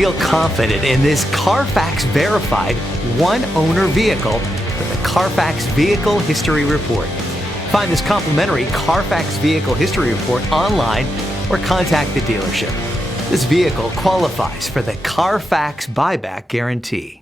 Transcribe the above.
Feel confident in this Carfax verified one-owner vehicle with a Carfax Vehicle History Report. Find this complimentary Carfax Vehicle History Report online or contact the dealership. This vehicle qualifies for the Carfax Buyback Guarantee.